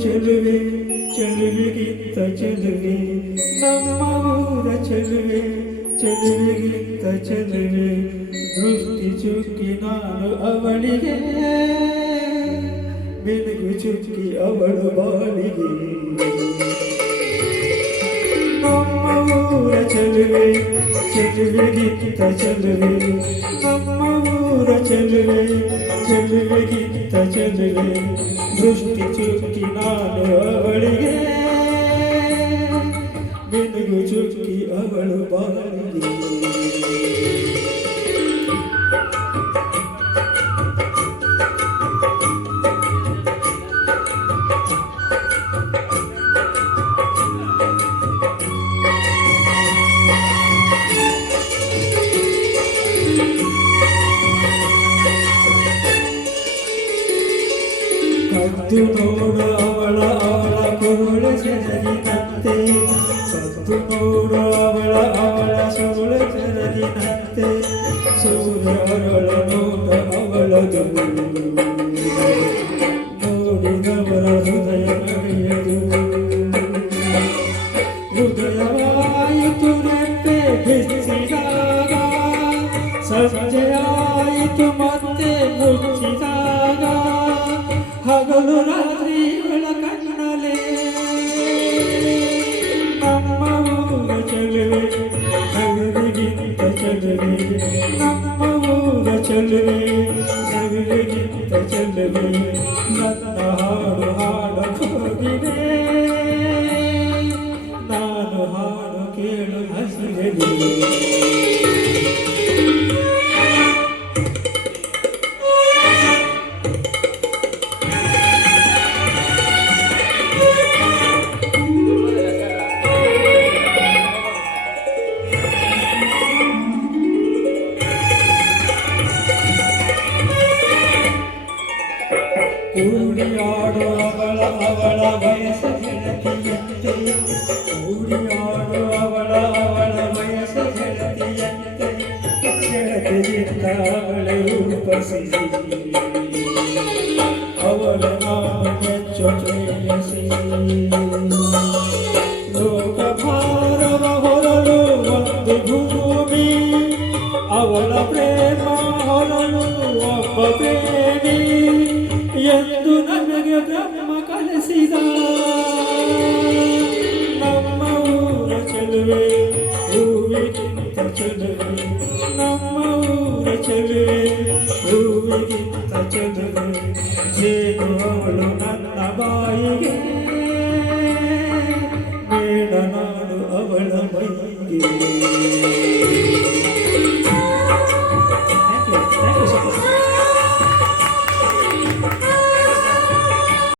ಚೆಲುವೆ ಚೆಲುವಿಗಿಂತ ಚೆಲುವೆ ನಮ್ಮ ಊರ ಚೆಲುವೆ ಚೆಲುವಿಗಿಂತ ಚೆಲುವೆ ದೃಷ್ಟಿ ಚುಕ್ಕಿ ನಾನು ಅವಳಿಗೆ ಬೆಳಗು ಚುಕ್ಕಿ ಅವಳು ಬಾಳಿಗೆ ನಮ್ಮ ಊರ ಚೆಲುವೆ ಚೆಲುವಿಗಿಂತ ಚೆಲುವೆ ನಮ್ಮ ಊರ ಚೆಲುವೆ ಚೆಲುವಿಗಿಂತ ಚೆಲುವೆ ದೃಷ್ಟಿ ಚುಕ್ಕಿ ನಾನು ಅವಳಿಗೆ ಬೆಳಗು ಚುಕ್ಕಿ ಅವಳು ಬಾಳಿಗೆ ಕದ್ದು ನೋಡು ಅವಳ ಕುರುಳು ಜರಗಿನಂತೆ ಕದ್ದು ನೋಡು ಅವಳ ಸುರುಳು ಜರಗಿನಂತೆ ಸೂರ್ಯವಳ ನೋಟ ಅವಳದು ನೋಡಿದವರ ಹೃದಯ ನಡೆಯದು ಹೃದಯವಾಯಿತು ನೆಪ್ಪೆ ಬಿಸಿದಾಗ ಸಂಜೆಯಾಯಿತು ಮತ್ತೆ ಮುಚ್ಚಿದಾಗ ಹಗಲು ರಾತ್ರಿ ಕಣ್ಣಲೆ ನಮ್ಮ ಊರ ಚೆಲುವೆ ನಗುವಿಗಿಂತ ಚೆಲುವೆ ನಮ್ಮ ಊರ ಚೆಲುವೆ ನಗುವಿಗಿಂತ ಚೆಲುವೆ ನನ್ನ ಹಾಡು ಹಾಡೋಗಿದೆ ನಾನು ಹಾಡು ಕೇಳು ಹಸಿರಲಿ ಕೂಡಿಯಾಡು ಅವಳ ವಯಸ್ಸ ಗೆಳತಿಯಂತೆ ಕೂಡಿಯಾಡು ಅವಳ ವಯಸ್ಸ ಗೆಳತಿಯಂತೆ ಗೆಳತಿಯಿಂದ ಅವಳೆ ರೂಪಸಿಸಿ ಅವಳ ನಾಮ ಮೆಚ್ಚು ಪ್ರೇಯಸಿ ಲೋಕ ಭಾರವ ಹೊರಲು ಒಂದು ಭೂಮಿ ಅವಳ ಪ್ರೇಮ ಹೊರಲು ಒಬ್ಬ ಪ್ರೇಮಿ ಎಂದು ನನಗೆ ಬ್ರಹ್ಮ ಕಲಿಸಿದ ನಮ್ಮ ಊರ ಚೆಲುವೆ ಹೂವಿಗಿಂತ ಚೆಲುವೆ ನಮ್ಮ ಊರ ಚೆಲುವೆ ಹೂವಿಗಿಂತ ಚೆಲುವೆ ಏನು ಅವಳು ನನ್ನ ಬಾಯಿಗೆ